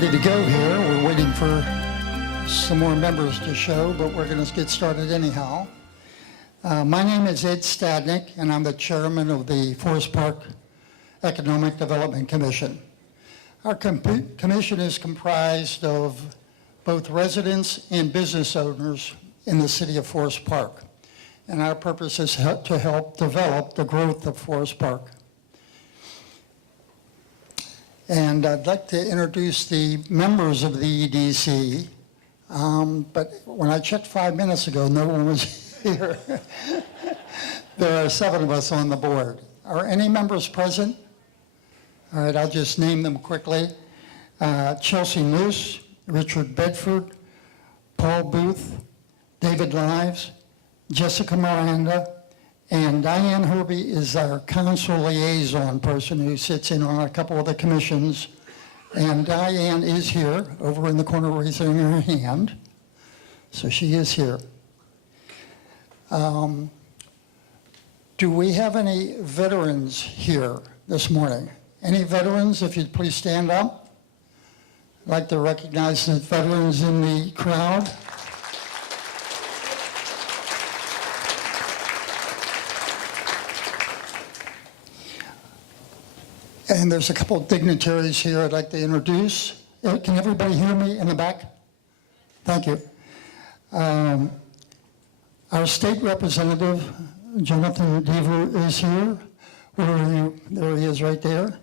ready to go here. We're waiting for some more members to show, but we're going to get started anyhow. My name is Ed Stadnick, and I'm the chairman of the Forest Park Economic Development Commission. Our commission is comprised of both residents and business owners in the city of Forest Park, and our purpose is to help develop the growth of Forest Park. And I'd like to introduce the members of the EDC, but when I checked 5 minutes ago, no one was here. There are 7 of us on the board. Are any members present? All right, I'll just name them quickly. Chelsea Moose, Richard Bedford, Paul Booth, David Lives, Jessica Miranda, and Diane Herbie is our council liaison person who sits in on a couple of the commissions. And Diane is here, over in the corner raising her hand. So she is here. Do we have any veterans here this morning? Any veterans, if you'd please stand up. I'd like to recognize the veterans in the crowd. And there's a couple of dignitaries here I'd like to introduce. Can everybody hear me in the back? Thank you. Our state representative, Jonathan Deaver, is here. Where are you? There he is right there.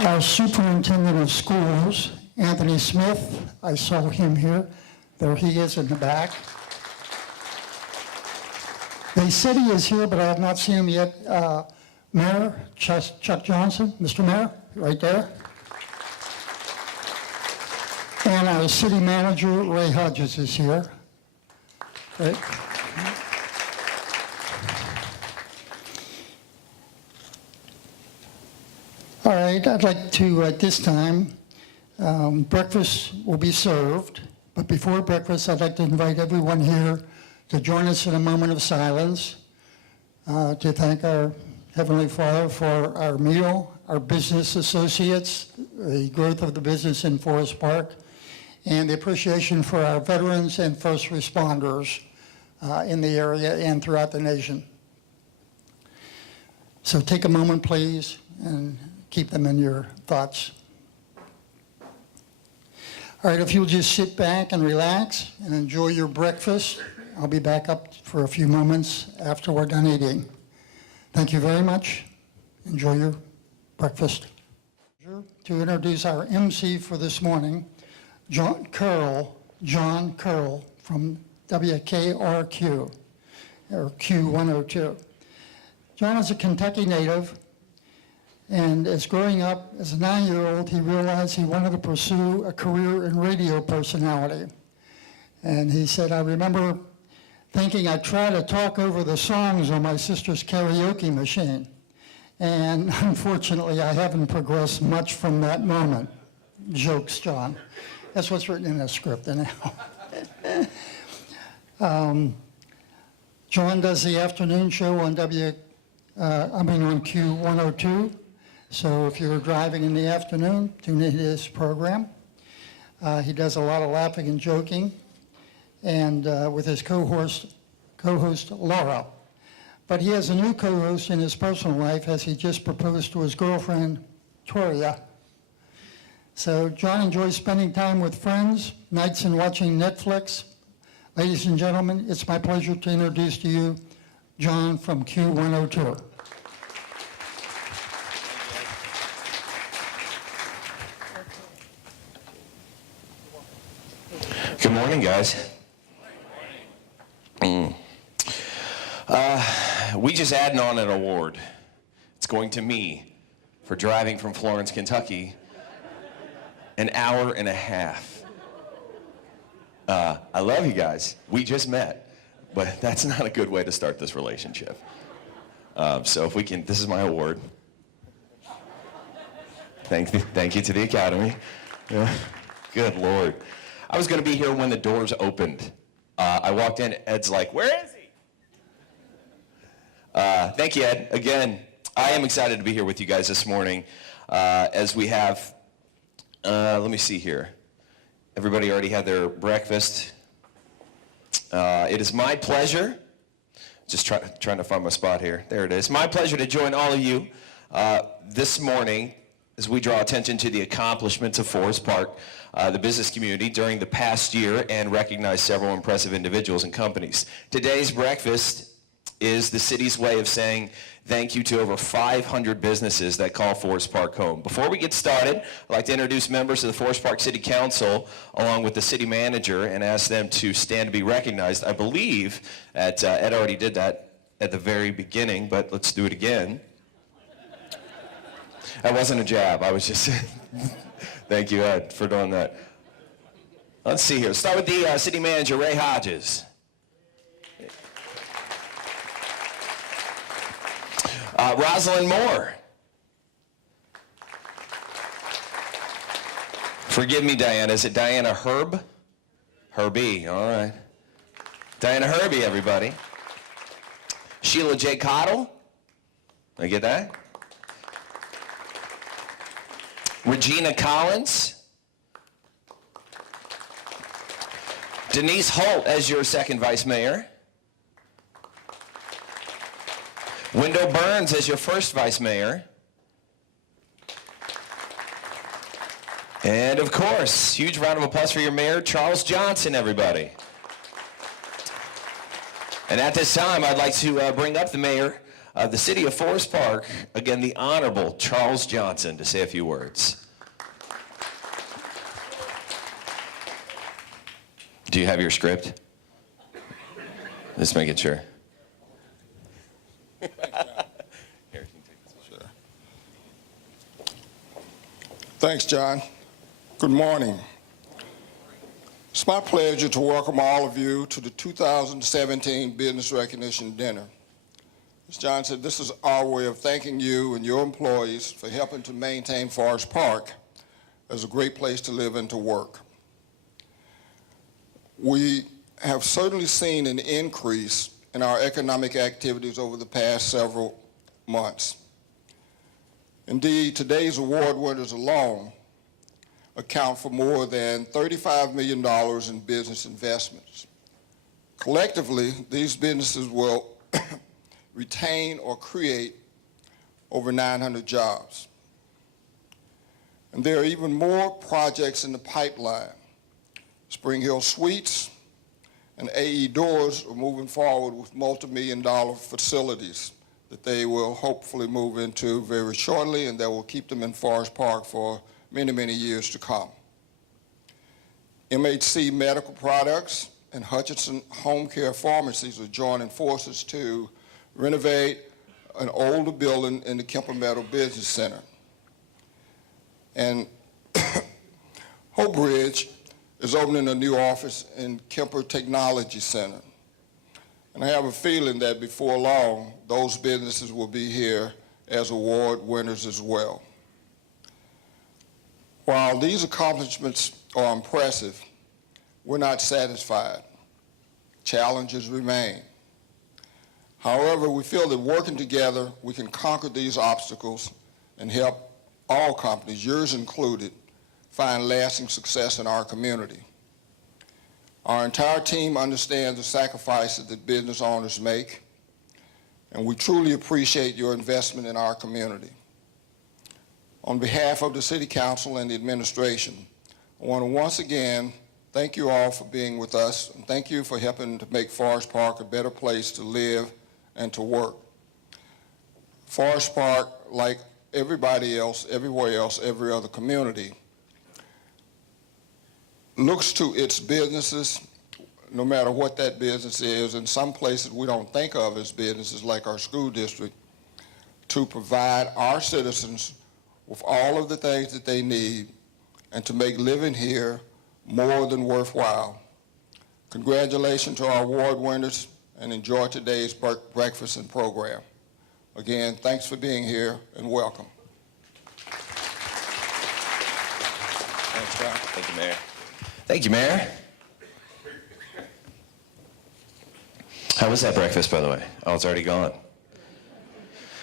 Our superintendent of schools, Anthony Smith, I saw him here. There he is in the back. They said he is here, but I have not seen him yet. Mayor Chuck Johnson, Mr. Mayor, right there. And our city manager, Ray Hodges, is here. Right. All right, I'd like to, at this time, breakfast will be served. But before breakfast, I'd like to invite everyone here to join us in a moment of silence to thank our Heavenly Father for our meal, our business associates, the growth of the business in Forest Park, and the appreciation for our veterans and first responders in the area and throughout the nation. So take a moment, please, and keep them in your thoughts. All right, if you'll just sit back and relax and enjoy your breakfast. I'll be back up for a few moments after we're done eating. Thank you very much. Enjoy your breakfast. To introduce our MC for this morning, John Curl from WKRQ, or Q102. John is a Kentucky native, and as growing up as a 9-year-old, he realized he wanted to pursue a career in radio personality. And he said, I remember thinking I'd try to talk over the songs on my sister's karaoke machine. And unfortunately, I haven't progressed much from that moment. Jokes, John. That's what's written in the script anyhow. John does the afternoon show on on Q102. So if you're driving in the afternoon, tune into his program. He does a lot of laughing and joking, and with his co-host Laura. But he has a new co-host in his personal life as he just proposed to his girlfriend, Toria. So John enjoys spending time with friends, nights and watching Netflix. Ladies and gentlemen, it's my pleasure to introduce to you John from Q102. Good morning, guys. We just added on an award. It's going to me for driving from Florence, Kentucky, an hour and a half. I love you guys. We just met, but that's not a good way to start this relationship. So if we can, this is my award. Thank you to the Academy. Good Lord. I was going to be here when the doors opened. I walked in, Ed's like, where is he? Thank you, Ed. Again, I am excited to be here with you guys this morning. as we have, let me see here. Everybody already had their breakfast. It is my pleasure, just trying to find my spot here. There it is. My pleasure to join all of you this morning as we draw attention to the accomplishments of Forest Park, the business community during the past year, and recognize several impressive individuals and companies. Today's breakfast is the city's way of saying thank you to over 500 businesses that call Forest Park home. Before we get started, I'd like to introduce members of the Forest Park City Council along with the city manager and ask them to stand to be recognized. I believe that Ed already did that at the very beginning, but let's do it again. That wasn't a jab. I was just thank you, Ed, for doing that. Let's see here. Let's start with the city manager, Ray Hodges. Rosalind Moore. Forgive me, Diana. Is it Diana Herb? Herbie, all right. Diana Herbie, everybody. Sheila J. Cottle. Did I get that? Regina Collins. Denise Holt as your second vice mayor. Wendell Burns as your first vice mayor. And of course, huge round of applause for your mayor, Charles Johnson, everybody. And at this time, I'd like to bring up the mayor of the city of Forest Park, again, the Honorable Charles Johnson, to say a few words. Do you have your script? Just making sure. Thanks, John. Good morning. It's my pleasure to welcome all of you to the 2017 Business Recognition Dinner. As John said, this is our way of thanking you and your employees for helping to maintain Forest Park as a great place to live and to work. We have certainly seen an increase in our economic activities over the past several months. Indeed, today's award winners alone account for more than $35 million in business investments. Collectively, these businesses will retain or create over 900 jobs. And there are even more projects in the pipeline. Spring Hill Suites and AE Doors are moving forward with multi-million-dollar facilities that they will hopefully move into very shortly, and that will keep them in Forest Park for many, many years to come. MHC Medical Products and Hutchinson Home Care Pharmacies are joining forces to renovate an older building in the Kemper Meadow Business Center. And Hope Ridge is opening a new office in Kemper Technology Center. And I have a feeling that before long, those businesses will be here as award winners as well. While these accomplishments are impressive, we're not satisfied. Challenges remain. However, we feel that working together, we can conquer these obstacles and help all companies, yours included, find lasting success in our community. Our entire team understands the sacrifices that business owners make, and we truly appreciate your investment in our community. On behalf of the City Council and the administration, I want to once again thank you all for being with us, and thank you for helping to make Forest Park a better place to live and to work. Forest Park, like everybody else, everywhere else, every other community, looks to its businesses, no matter what that business is. In some places we don't think of as businesses, like our school district, to provide our citizens with all of the things that they need and to make living here more than worthwhile. Congratulations to our award winners, and enjoy today's breakfast and program. Again, thanks for being here and welcome. Thanks, John. Thank you, Mayor. Thank you, Mayor. How was that breakfast, by the way? Oh, it's already gone.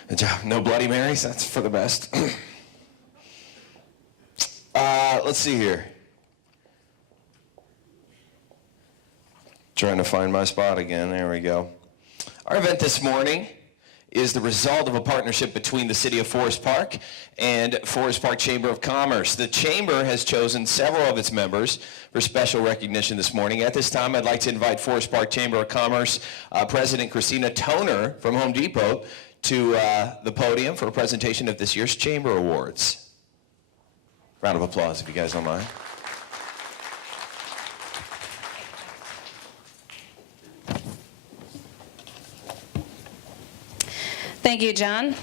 Good job. No Bloody Marys? That's for the best. let's see here. Trying to find my spot again. There we go. Our event this morning is the result of a partnership between the City of Forest Park and Forest Park Chamber of Commerce. The Chamber has chosen several of its members for special recognition this morning. At this time, I'd like to invite Forest Park Chamber of Commerce President Christina Toner from Home Depot to the podium for a presentation of this year's Chamber Awards. Round of applause if you guys don't mind. Thank you, John.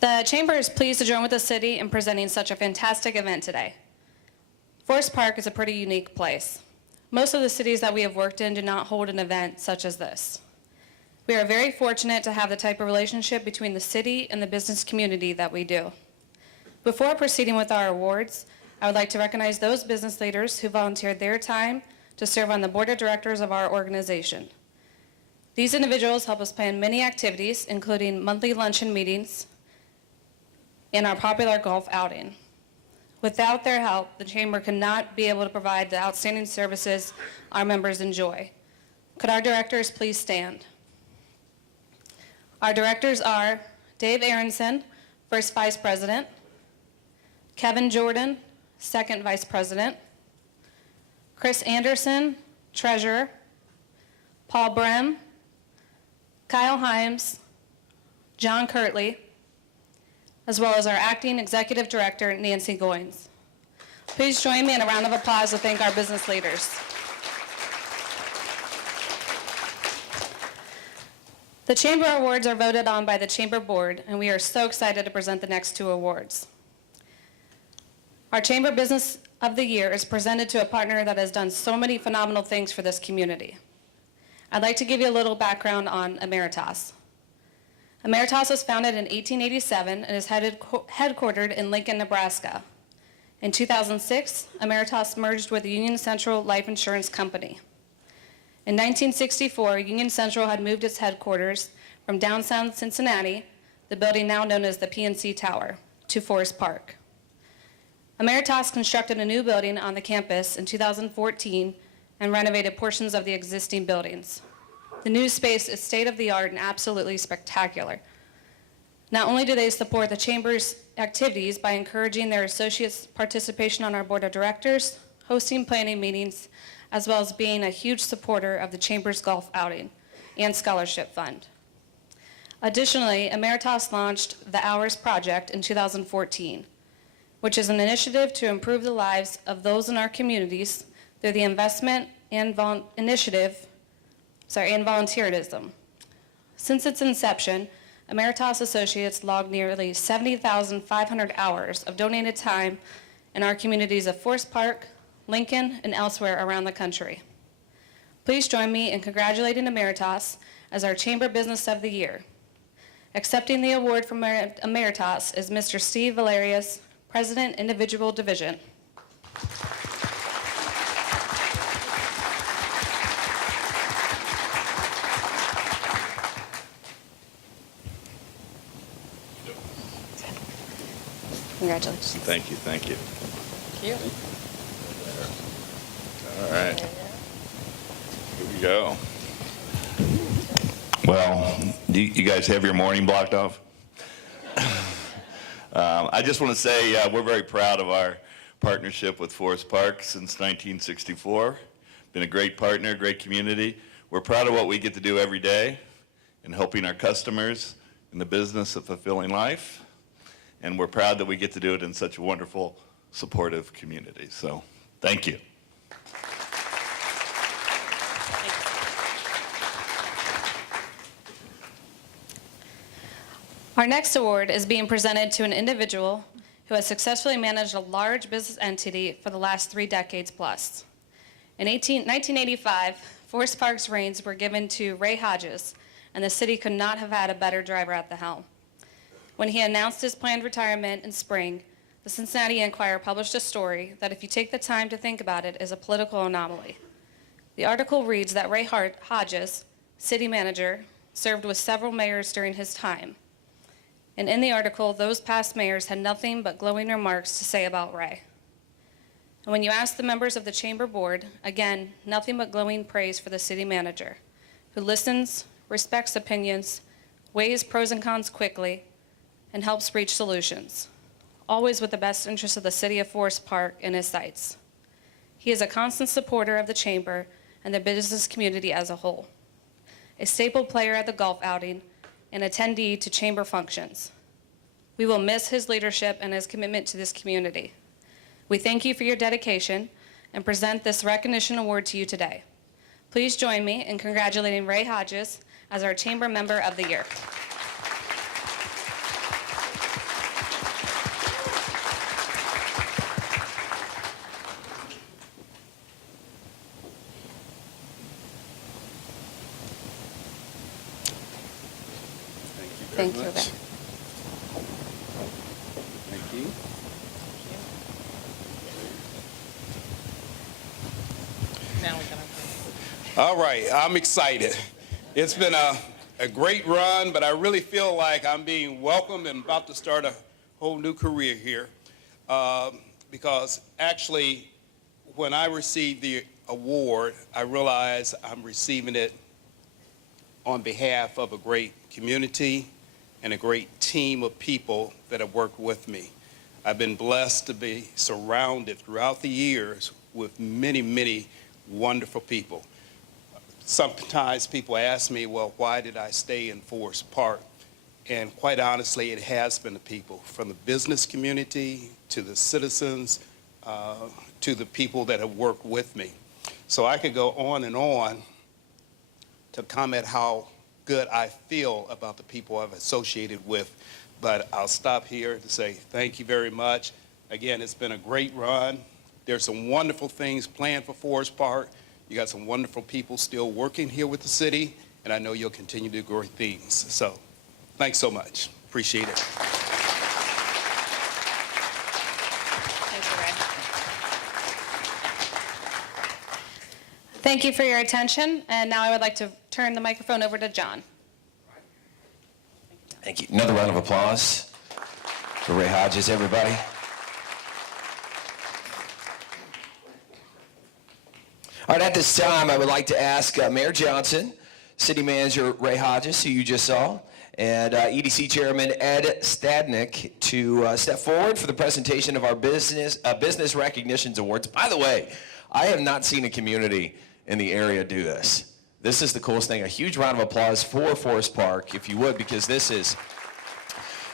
The Chamber is pleased to join with the city in presenting such a fantastic event today. Forest Park is a pretty unique place. Most of the cities that we have worked in do not hold an event such as this. We are very fortunate to have the type of relationship between the city and the business community that we do. Before proceeding with our awards, I would like to recognize those business leaders who volunteered their time to serve on the board of directors of our organization. These individuals help us plan many activities, including monthly luncheon meetings and our popular golf outing. Without their help, the Chamber could not be able to provide the outstanding services our members enjoy. Could our directors please stand? Our directors are Dave Aronson, First Vice President, Kevin Jordan, Second Vice President, Chris Anderson, Treasurer, Paul Brem, Kyle Himes, John Kirtley, as well as our acting executive director, Nancy Goins. Please join me in a round of applause to thank our business leaders. The Chamber Awards are voted on by the Chamber Board, and we are so excited to present the next two awards. Our Chamber Business of the Year is presented to a partner that has done so many phenomenal things for this community. I'd like to give you a little background on Ameritas. Ameritas was founded in 1887 and is headquartered in Lincoln, Nebraska. In 2006, Ameritas merged with Union Central Life Insurance Company. In 1964, Union Central had moved its headquarters from downtown Cincinnati, the building now known as the PNC Tower, to Forest Park. Ameritas constructed a new building on the campus in 2014 and renovated portions of the existing buildings. The new space is state-of-the-art and absolutely spectacular. Not only do they support the Chamber's activities by encouraging their associates' participation on our board of directors, hosting planning meetings, as well as being a huge supporter of the Chamber's golf outing and scholarship fund. Additionally, Ameritas launched the Hours Project in 2014, which is an initiative to improve the lives of those in our communities through the investment and volunteerism. Since its inception, Ameritas Associates logged nearly 70,500 hours of donated time in our communities of Forest Park, Lincoln, and elsewhere around the country. Please join me in congratulating Ameritas as our Chamber Business of the Year. Accepting the award from Ameritas is Mr. Steve Valerius, President, Individual Division. Congratulations. Thank you, thank you. Thank you. All right. Here we go. Well, do you guys have your morning blocked off? I just want to say we're very proud of our partnership with Forest Park since 1964. Been a great partner, great community. We're proud of what we get to do every day in helping our customers in the business of fulfilling life. And we're proud that we get to do it in such a wonderful, supportive community. So, thank you. Our next award is being presented to an individual who has successfully managed a large business entity for the last 3 decades plus. In 1985, Forest Park's reins were given to Ray Hodges, and the city could not have had a better driver at the helm. When he announced his planned retirement in spring, the Cincinnati Enquirer published a story that, if you take the time to think about it, is a political anomaly. The article reads that Ray Hodges, city manager, served with several mayors during his time. And in the article, those past mayors had nothing but glowing remarks to say about Ray. And when you ask the members of the Chamber Board, again, nothing but glowing praise for the city manager, who listens, respects opinions, weighs pros and cons quickly, and helps reach solutions, always with the best interest of the city of Forest Park in his sights. He is a constant supporter of the Chamber and the business community as a whole, a staple player at the golf outing, and attendee to Chamber functions. We will miss his leadership and his commitment to this community. We thank you for your dedication and present this recognition award to you today. Please join me in congratulating Ray Hodges as our Chamber Member of the Year. Thank you, Ray. Thank you. All right, I'm excited. It's been a great run, but I really feel like I'm being welcomed and about to start a whole new career here. Because actually, when I received the award, I realized I'm receiving it on behalf of a great community and a great team of people that have worked with me. I've been blessed to be surrounded throughout the years with many, many wonderful people. Sometimes people ask me, well, why did I stay in Forest Park? And quite honestly, it has been the people, from the business community to the citizens, to the people that have worked with me. So I could go on and on to comment how good I feel about the people I've associated with, but I'll stop here to say thank you very much. Again, it's been a great run. There's some wonderful things planned for Forest Park. You got some wonderful people still working here with the city, and I know you'll continue to do great things. So thanks so much. Appreciate it. Thank you, Ray. Thank you for your attention, and now I would like to turn the microphone over to John. Thank you. Another round of applause for Ray Hodges, everybody. All right, at this time, I would like to ask Mayor Johnson, City Manager Ray Hodges, who you just saw, and EDC Chairman Ed Stadnick to step forward for the presentation of our Business Recognitions Awards. By the way, I have not seen a community in the area do this. This is the coolest thing. A huge round of applause for Forest Park, if you would, because this is,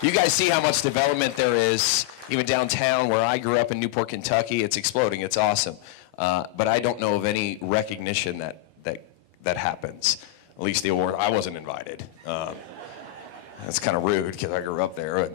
you guys see how much development there is, even downtown where I grew up in Newport, Kentucky. It's exploding. It's awesome. But I don't know of any recognition that happens. At least the award, I wasn't invited. That's kind of rude because I grew up there.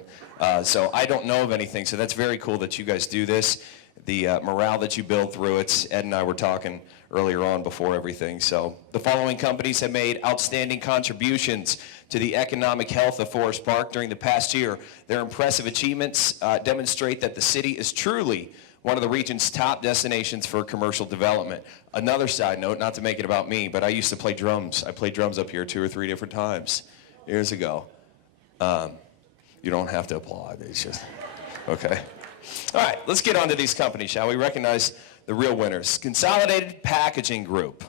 So I don't know of anything. So that's very cool that you guys do this. The morale that you build through it. Ed and I were talking earlier on before everything. So the following companies have made outstanding contributions to the economic health of Forest Park during the past year. Their impressive achievements demonstrate that the city is truly one of the region's top destinations for commercial development. Another side note, not to make it about me, but I used to play drums. I played drums up here 2 or 3 different times years ago. You don't have to applaud, it's just, okay. All right, let's get on to these companies, shall we? Recognize the real winners. Consolidated Packaging Group,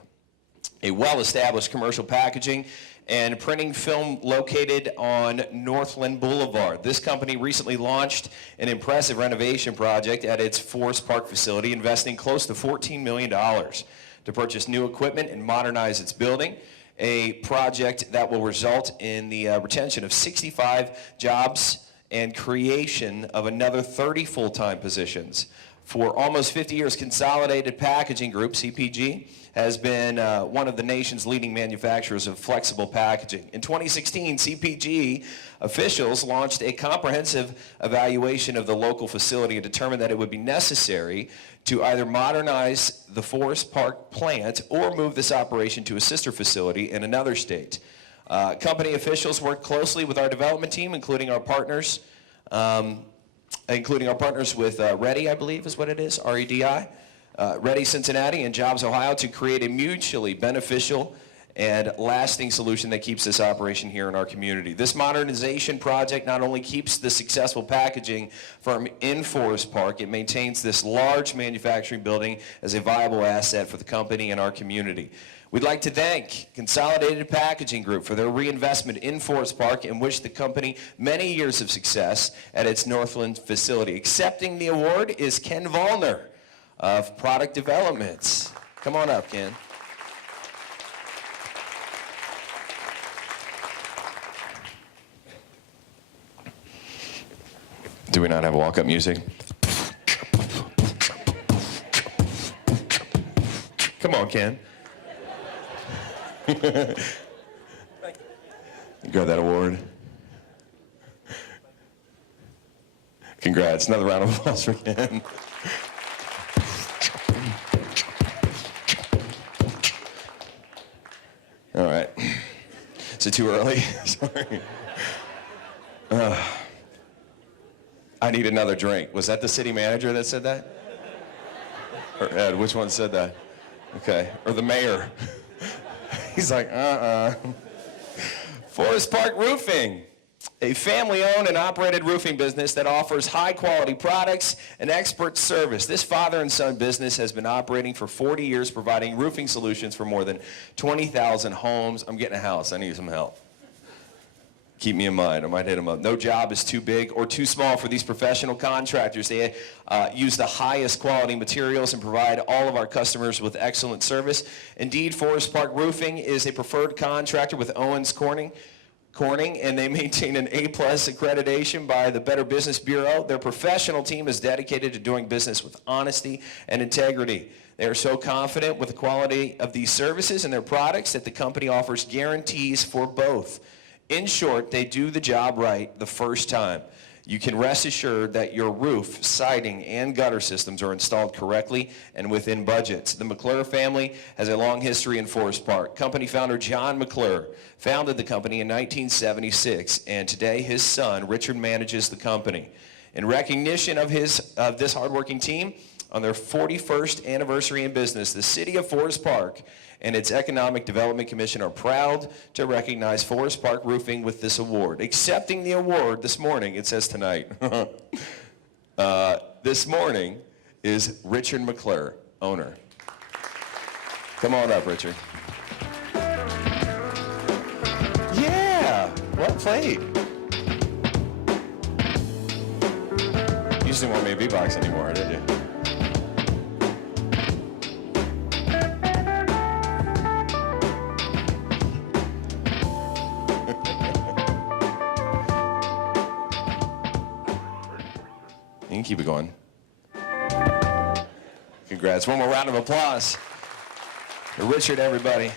a well-established commercial packaging and printing film located on Northland Boulevard. This company recently launched an impressive renovation project at its Forest Park facility, investing close to $14 million to purchase new equipment and modernize its building, a project that will result in the retention of 65 jobs and creation of another 30 full-time positions. For almost 50 years, Consolidated Packaging Group, CPG, has been one of the nation's leading manufacturers of flexible packaging. In 2016, CPG officials launched a comprehensive evaluation of the local facility and determined that it would be necessary to either modernize the Forest Park plant or move this operation to a sister facility in another state. Company officials worked closely with our development team, including our partners with REDI, I believe is what it is, REDI, REDI Cincinnati and Jobs Ohio, to create a mutually beneficial and lasting solution that keeps this operation here in our community. This modernization project not only keeps the successful packaging firm in Forest Park, it maintains this large manufacturing building as a viable asset for the company and our community. We'd like to thank Consolidated Packaging Group for their reinvestment in Forest Park and wish the company many years of success at its Northland facility. Accepting the award is Ken Vollner of Product Development. Come on up, Ken. Do we not have walk-up music? Come on, Ken. You got that award. Congrats. Another round of applause for Ken. All right. Is it too early? Sorry. I need another drink. Was that the city manager that said that? Or Ed, which one said that? Okay. Or the mayor. He's like, Forest Park Roofing, a family-owned and operated roofing business that offers high-quality products and expert service. This father and son business has been operating for 40 years, providing roofing solutions for more than 20,000 homes. I'm getting a house. I need some help. Keep me in mind. I might hit them up. No job is too big or too small for these professional contractors. They use the highest quality materials and provide all of our customers with excellent service. Indeed, Forest Park Roofing is a preferred contractor with Owens Corning, and they maintain an A+ accreditation by the Better Business Bureau. Their professional team is dedicated to doing business with honesty and integrity. They are so confident with the quality of these services and their products that the company offers guarantees for both. In short, they do the job right the first time. You can rest assured that your roof, siding, and gutter systems are installed correctly and within budgets. The McClure family has a long history in Forest Park. Company founder John McClure founded the company in 1976, and today his son, Richard, manages the company. In recognition of this hardworking team, on their 41st anniversary in business, the City of Forest Park and its Economic Development Commission are proud to recognize Forest Park Roofing with this award. Accepting the award this morning, it says tonight, this morning is Richard McClure, owner. Come on up, Richard. Yeah, well played. You just didn't want me to beatbox anymore, did you? You can keep it going. Congrats. One more round of applause for Richard, everybody.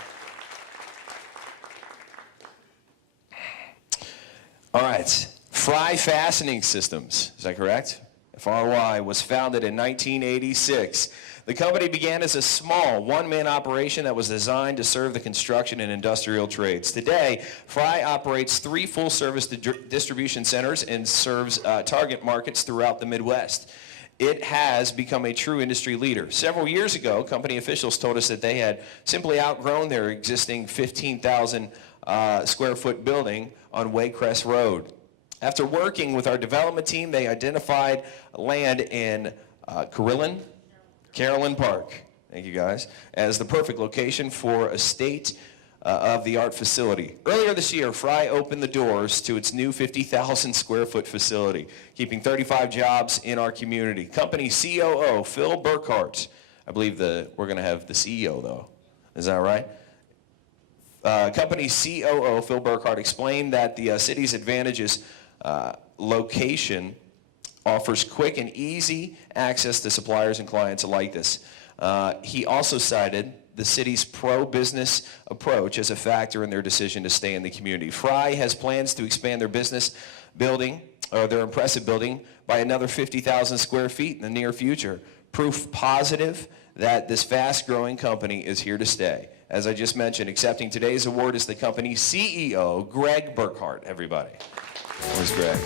All right. Fry Fastening Systems, is that correct? FRY was founded in 1986. The company began as a small one-man operation that was designed to serve the construction and industrial trades. Today, Fry operates 3 full-service distribution centers and serves target markets throughout the Midwest. It has become a true industry leader. Several years ago, company officials told us that they had simply outgrown their existing 15,000 square foot building on Waycrest Road. After working with our development team, they identified land in Carolyn Park, thank you guys, as the perfect location for a state-of-the-art facility. Earlier this year, Fry opened the doors to its new 50,000 square foot facility, keeping 35 jobs in our community. Company COO Phil Burkhart, I believe we're going to have the CEO though, is that right? Company COO Phil Burkhart explained that the city's advantageous location offers quick and easy access to suppliers and clients like this. He also cited the city's pro-business approach as a factor in their decision to stay in the community. Fry has plans to expand their business building, or their impressive building, by another 50,000 square feet in the near future. Proof positive that this fast-growing company is here to stay. As I just mentioned, accepting today's award is the company's CEO, Greg Burkhart, everybody. Where's Greg?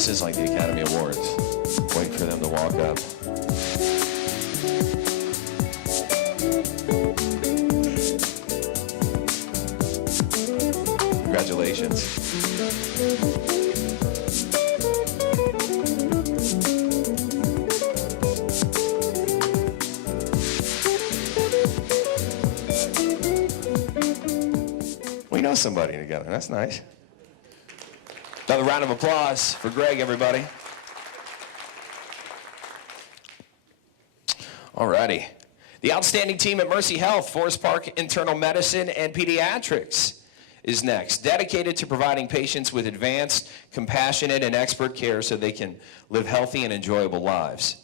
This is like the Academy Awards. Waiting for them to walk up. Congratulations. We know somebody together. That's nice. Another round of applause for Greg, everybody. Alrighty. The outstanding team at Mercy Health, Forest Park Internal Medicine and Pediatrics is next, dedicated to providing patients with advanced, compassionate, and expert care so they can live healthy and enjoyable lives.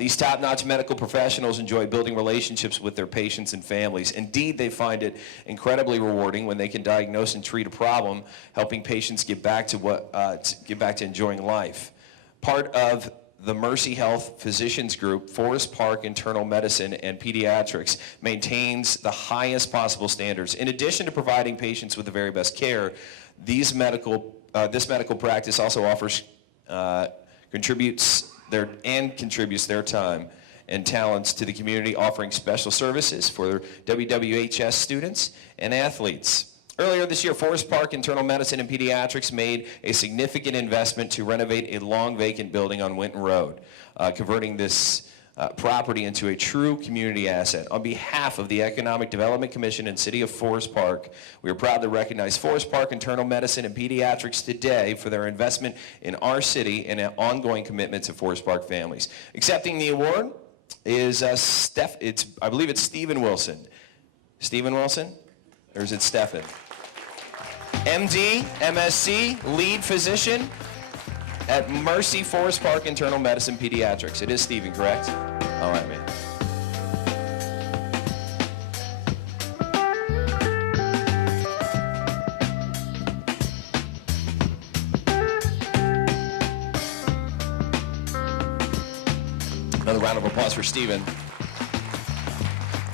These top-notch medical professionals enjoy building relationships with their patients and families. Indeed, they find it incredibly rewarding when they can diagnose and treat a problem, helping patients get back to enjoying life. Part of the Mercy Health Physicians Group, Forest Park Internal Medicine and Pediatrics, maintains the highest possible standards. In addition to providing patients with the very best care, this medical practice also offers, contributes their time and talents to the community, offering special services for WWHS students and athletes. Earlier this year, Forest Park Internal Medicine and Pediatrics made a significant investment to renovate a long vacant building on Winton Road, converting this property into a true community asset. On behalf of the Economic Development Commission and City of Forest Park, we are proud to recognize Forest Park Internal Medicine and Pediatrics today for their investment in our city and an ongoing commitment to Forest Park families. Accepting the award is I believe it's Stephen Wilson. Stephen Wilson? Or is it Stephen? MD, MSc, lead physician at Mercy Forest Park Internal Medicine Pediatrics. It is Stephen, correct? All right, man. Another round of applause for Stephen.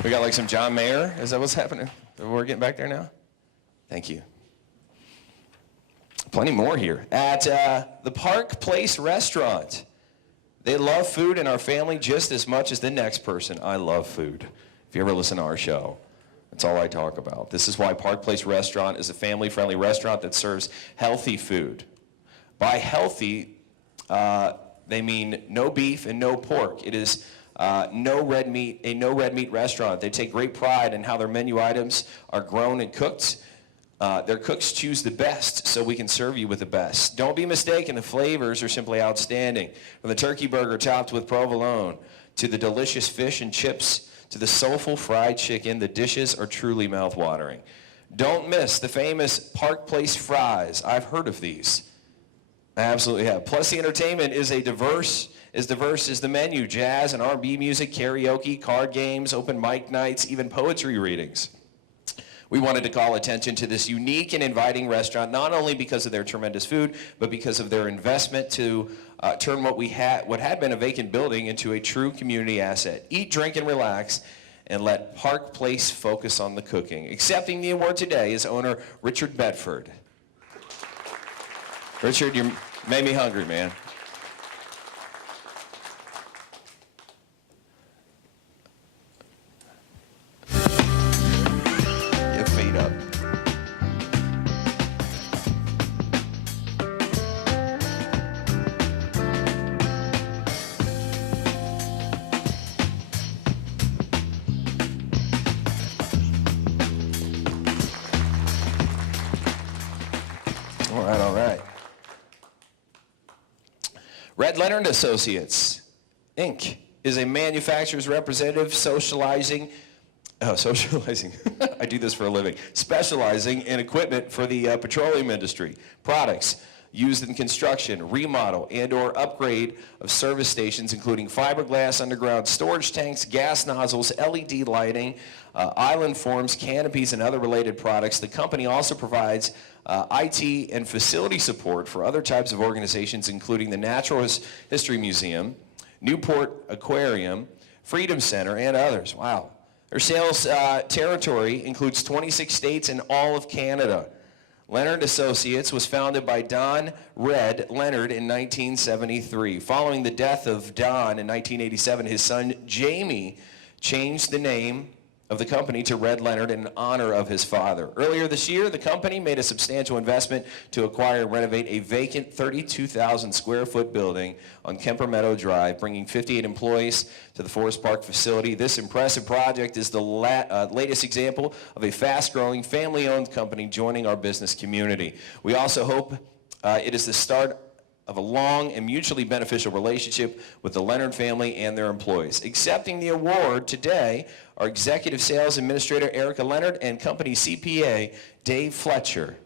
We got like some John Mayer. Is that what's happening? We're getting back there now? Thank you. Plenty more here. At the Park Place Restaurant. They love food in our family just as much as the next person. I love food. If you ever listen to our show, that's all I talk about. This is why Park Place Restaurant is a family-friendly restaurant that serves healthy food. By healthy, they mean no beef and no pork. It is a no red meat restaurant. They take great pride in how their menu items are grown and cooked. Their cooks choose the best so we can serve you with the best. Don't be mistaken, the flavors are simply outstanding. From the turkey burger topped with provolone, to the delicious fish and chips, to the soulful fried chicken, the dishes are truly mouth-watering. Don't miss the famous Park Place fries. I've heard of these. I absolutely have. Plus, the entertainment is as diverse as the menu. Jazz and R&B music, karaoke, card games, open mic nights, even poetry readings. We wanted to call attention to this unique and inviting restaurant, not only because of their tremendous food, but because of their investment to turn what had been a vacant building into a true community asset. Eat, drink, and relax, and let Park Place focus on the cooking. Accepting the award today is owner Richard Bedford. Richard, you made me hungry, man. Get feet up. All right. Red Leonard Associates, Inc. is a manufacturer's representative socializing, I do this for a living, specializing in equipment for the petroleum industry, products used in construction, remodel, and or upgrade of service stations, including fiberglass underground storage tanks, gas nozzles, LED lighting, island forms, canopies, and other related products. The company also provides IT and facility support for other types of organizations, including the Natural History Museum, Newport Aquarium, Freedom Center, and others. Wow. Their sales territory includes 26 states and all of Canada. Leonard Associates was founded by Don Red Leonard in 1973. Following the death of Don in 1987, his son Jamie changed the name of the company to Red Leonard in honor of his father. Earlier this year, the company made a substantial investment to acquire and renovate a vacant 32,000 square foot building on Kemper Meadow Drive, bringing 58 employees to the Forest Park facility. This impressive project is the latest example of a fast-growing, family-owned company joining our business community. We also hope it is the start of a long and mutually beneficial relationship with the Leonard family and their employees. Accepting the award today are Executive Sales Administrator Erica Leonard and company CPA Dave Fletcher.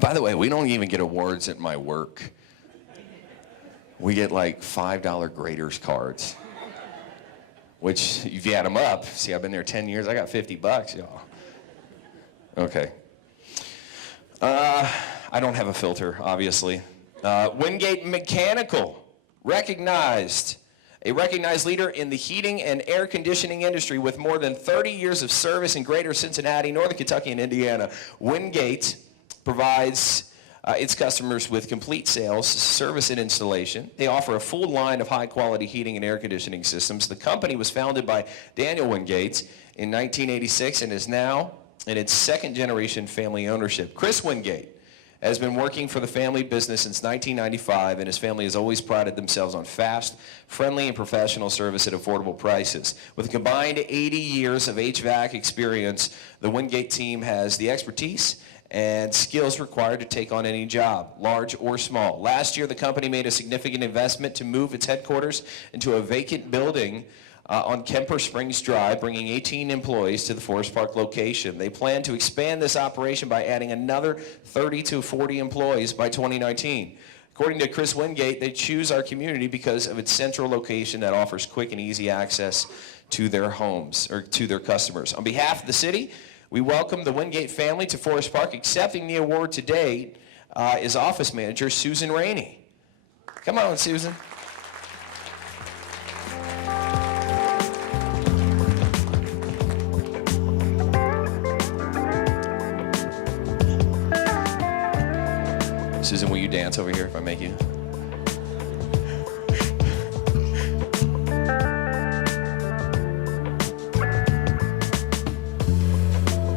By the way, we don't even get awards at my work. We get like $5 graders cards, which if you add them up, see, I've been there 10 years, I got $50, y'all. Okay. I don't have a filter, obviously. Wingate Mechanical, a recognized leader in the heating and air conditioning industry with more than 30 years of service in greater Cincinnati, Northern Kentucky, and Indiana. Wingate provides its customers with complete sales, service, and installation. They offer a full line of high-quality heating and air conditioning systems. The company was founded by Daniel Wingate in 1986 and is now in its second-generation family ownership. Chris Wingate has been working for the family business since 1995, and his family has always prided themselves on fast, friendly, and professional service at affordable prices. With a combined 80 years of HVAC experience, the Wingate team has the expertise and skills required to take on any job, large or small. Last year, the company made a significant investment to move its headquarters into a vacant building on Kemper Springs Drive, bringing 18 employees to the Forest Park location. They plan to expand this operation by adding another 30 to 40 employees by 2019. According to Chris Wingate, they choose our community because of its central location that offers quick and easy access to their homes, or to their customers. On behalf of the city, we welcome the Wingate family to Forest Park. Accepting the award today is Office Manager Susan Rainey. Come on, Susan. Susan, will you dance over here if I make you?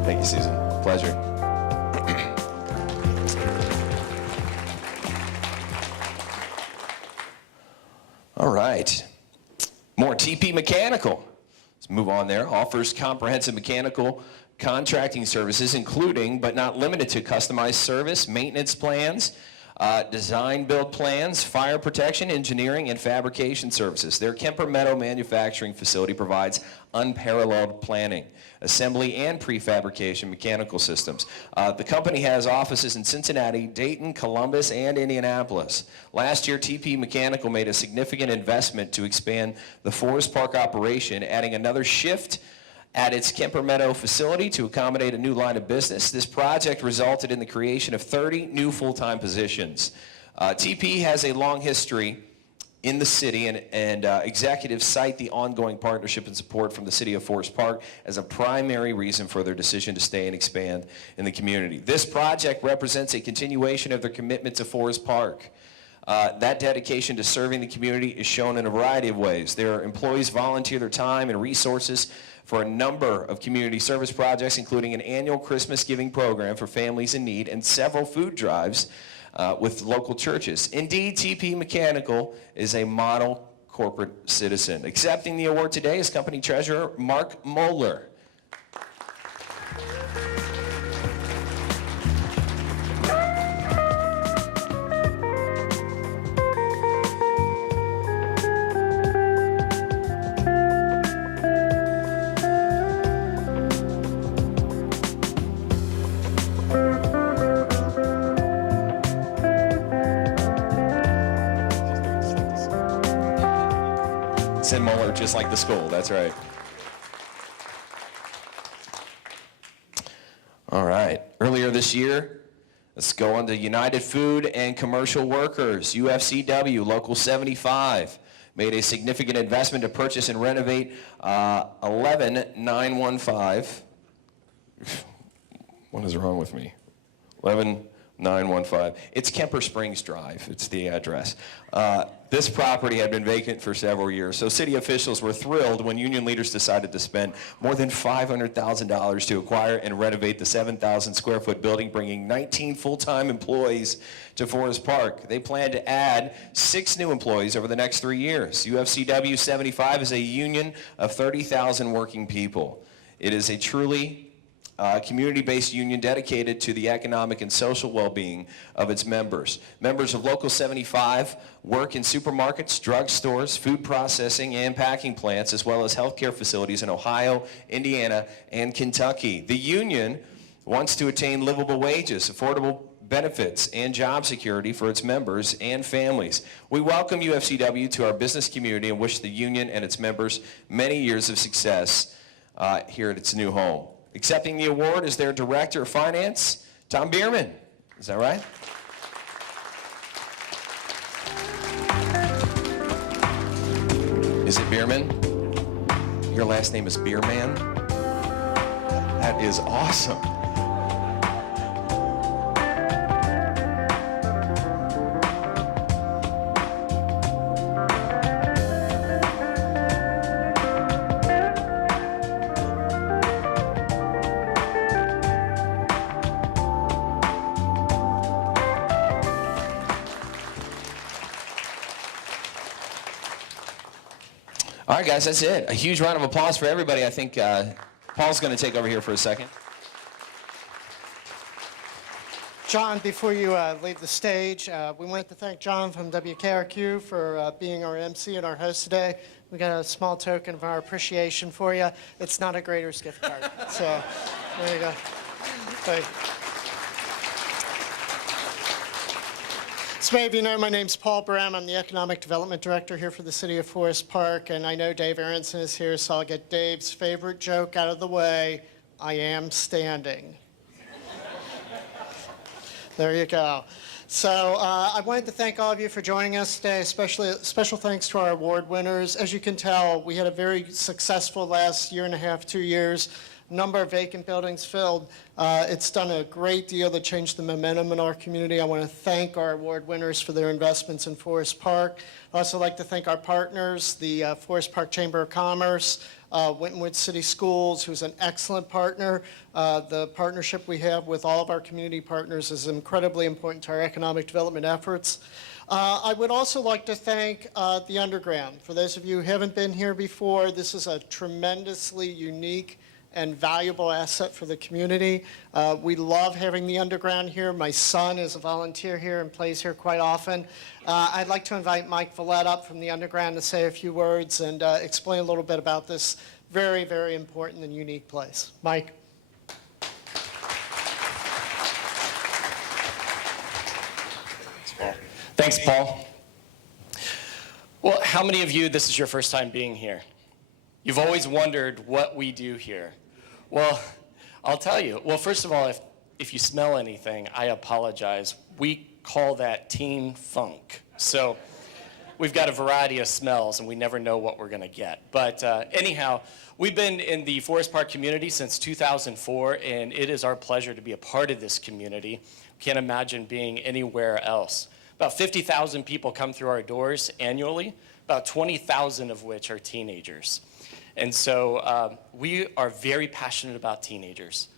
Thank you, Susan. Pleasure. All right. More TP Mechanical. Let's move on there. Offers comprehensive mechanical contracting services, including but not limited to customized service, maintenance plans, design build plans, fire protection, engineering, and fabrication services. Their Kemper Meadow manufacturing facility provides unparalleled planning, assembly, and prefabrication mechanical systems. The company has offices in Cincinnati, Dayton, Columbus, and Indianapolis. Last year, TP Mechanical made a significant investment to expand the Forest Park operation, adding another shift at its Kemper Meadow facility to accommodate a new line of business. This project resulted in the creation of 30 new full-time positions. TP has a long history in the city, and executives cite the ongoing partnership and support from the city of Forest Park as a primary reason for their decision to stay and expand in the community. This project represents a continuation of their commitment to Forest Park. That dedication to serving the community is shown in a variety of ways. Their employees volunteer their time and resources for a number of community service projects, including an annual Christmas giving program for families in need and several food drives with local churches. Indeed, TP Mechanical is a model corporate citizen. Accepting the award today is Company Treasurer Mark Moeller. Similar, just like the school, that's right. All right, earlier this year, let's go on to United Food and Commercial Workers, UFCW, Local 75, made a significant investment to purchase and renovate 11915. What is wrong with me? 11915. It's Kemper Springs Drive. It's the address. This property had been vacant for several years, so city officials were thrilled when union leaders decided to spend more than $500,000 to acquire and renovate the 7,000 square foot building, bringing 19 full-time employees to Forest Park. They plan to add 6 new employees over the next 3 years. UFCW 75 is a union of 30,000 working people. It is a truly community-based union dedicated to the economic and social well-being of its members. Members of Local 75 work in supermarkets, drugstores, food processing and packing plants, as well as healthcare facilities in Ohio, Indiana, and Kentucky. The union wants to attain livable wages, affordable benefits, and job security for its members and families. We welcome UFCW to our business community and wish the union and its members many years of success here at its new home. Accepting the award is their Director of Finance, Tom Bierman. Is that right? Is it Bierman? Your last name is Bierman? That is awesome. All right, guys, that's it. A huge round of applause for everybody. I think Paul's going to take over here for a second. John, before you leave the stage, we wanted to thank John from WKRQ for being our MC and our host today. We got a small token of our appreciation for you. It's not a Grader's gift card. So there you go. Thank you. So many of you know my name's Paul Bram. I'm the Economic Development Director here for the City of Forest Park, and I know Dave Aronson is here, so I'll get Dave's favorite joke out of the way. I am standing. There you go. So I wanted to thank all of you for joining us today, especially special thanks to our award winners. As you can tell, we had a very successful last year and a half, 2 years. Number of vacant buildings filled. It's done a great deal to change the momentum in our community. I want to thank our award winners for their investments in Forest Park. I'd also like to thank our partners, the Forest Park Chamber of Commerce, Winton City Schools, who's an excellent partner. The partnership we have with all of our community partners is incredibly important to our economic development efforts. I would also like to thank the Underground. For those of you who haven't been here before, this is a tremendously unique and valuable asset for the community. We love having the Underground here. My son is a volunteer here and plays here quite often. I'd like to invite Mike Vallette up from the Underground to say a few words and explain a little bit about this very, very important and unique place. Mike. Thanks, Paul. Well, how many of you, this is your first time being here? You've always wondered what we do here. Well, I'll tell you. Well, first of all, if you smell anything, I apologize. We call that teen funk. So we've got a variety of smells, and we never know what we're going to get. But anyhow, we've been in the Forest Park community since 2004, and it is our pleasure to be a part of this community. Can't imagine being anywhere else. About 50,000 people come through our doors annually, about 20,000 of which are teenagers. And so we are very passionate about teenagers.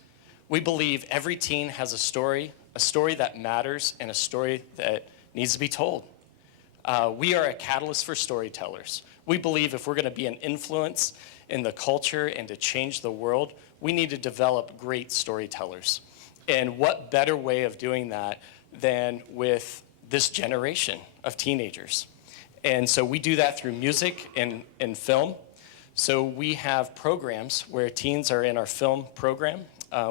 We believe every teen has a story that matters, and a story that needs to be told. We are a catalyst for storytellers. We believe if we're going to be an influence in the culture and to change the world, we need to develop great storytellers. And what better way of doing that than with this generation of teenagers? And so we do that through music and film. So we have programs where teens are in our film program.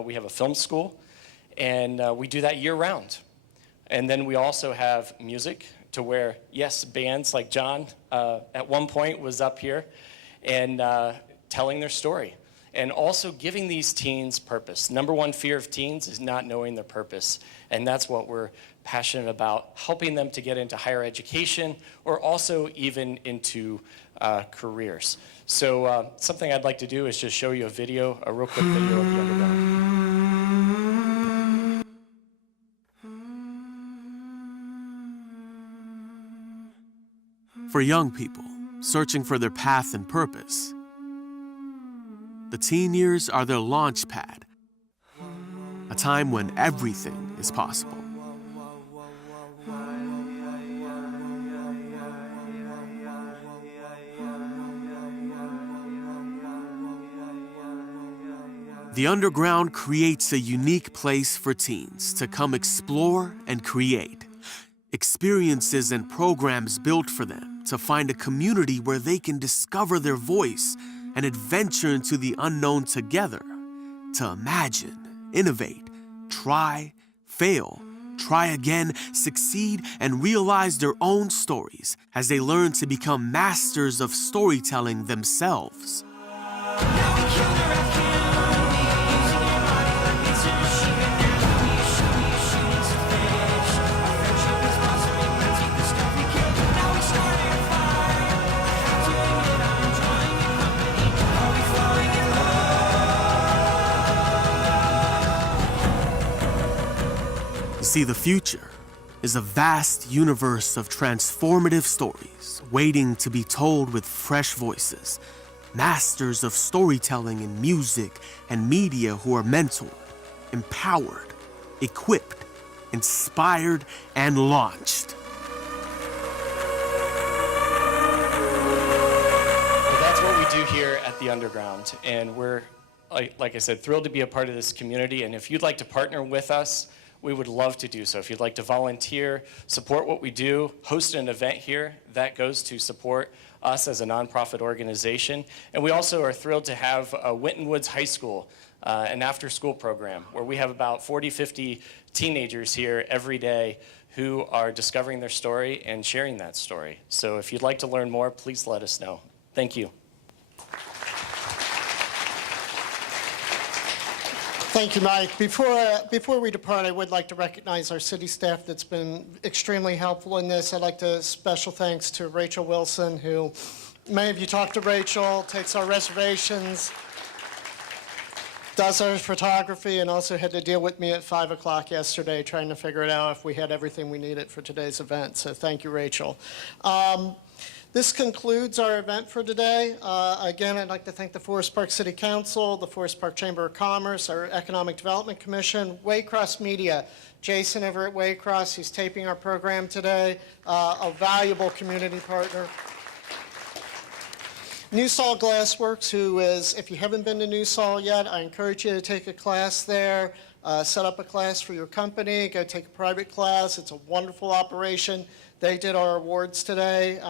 We have a film school, and we do that year-round. And then we also have music to where, yes, bands like John at one point was up here and telling their story. And also giving these teens purpose. Number one fear of teens is not knowing their purpose. And that's what we're passionate about, helping them to get into higher education or also even into careers. So something I'd like to do is just show you a video, a real quick video of the Underground. For young people searching for their path and purpose, the teen years are their launch pad, a time when everything is possible. The Underground creates a unique place for teens to come explore and create. Experiences and programs built for them to find a community where they can discover their voice and adventure into the unknown together, to imagine, innovate, try, fail, try again, succeed, and realize their own stories as they learn to become masters of storytelling themselves. See, the future is a vast universe of transformative stories waiting to be told with fresh voices, masters of storytelling in music and media who are mentored, empowered, equipped, inspired, and launched. Well, that's what we do here at the Underground, and we're, like I said, thrilled to be a part of this community. And if you'd like to partner with us, we would love to do so. If you'd like to volunteer, support what we do, host an event here, that goes to support us as a nonprofit organization. And we also are thrilled to have Winton Woods High School, an after-school program, where we have about 40, 50 teenagers here every day who are discovering their story and sharing that story. So if you'd like to learn more, please let us know. Thank you. Thank you, Mike. Before we depart, I would like to recognize our city staff that's been extremely helpful in this. I'd like to special thanks to Rachel Wilson, who many of you talked to Rachel, takes our reservations, does our photography, and also had to deal with me at 5 o'clock yesterday trying to figure it out if we had everything we needed for today's event. So thank you, Rachel. This concludes our event for today. Again, I'd like to thank the Forest Park City Council, the Forest Park Chamber of Commerce, our Economic Development Commission, Waycross Media, Jason over at Waycross, who's taping our program today, a valuable community partner. Newsall Glassworks, who is, if you haven't been to Newsall yet, I encourage you to take a class there, set up a class for your company, go take a private class. It's a wonderful operation. They did our awards today.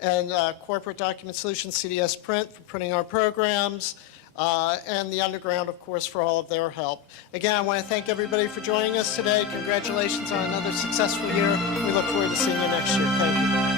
And Corporate Document Solutions, CDS Print, for printing our programs. And the Underground, of course, for all of their help. Again, I want to thank everybody for joining us today. Congratulations on another successful year. We look forward to seeing you next year. Thank you.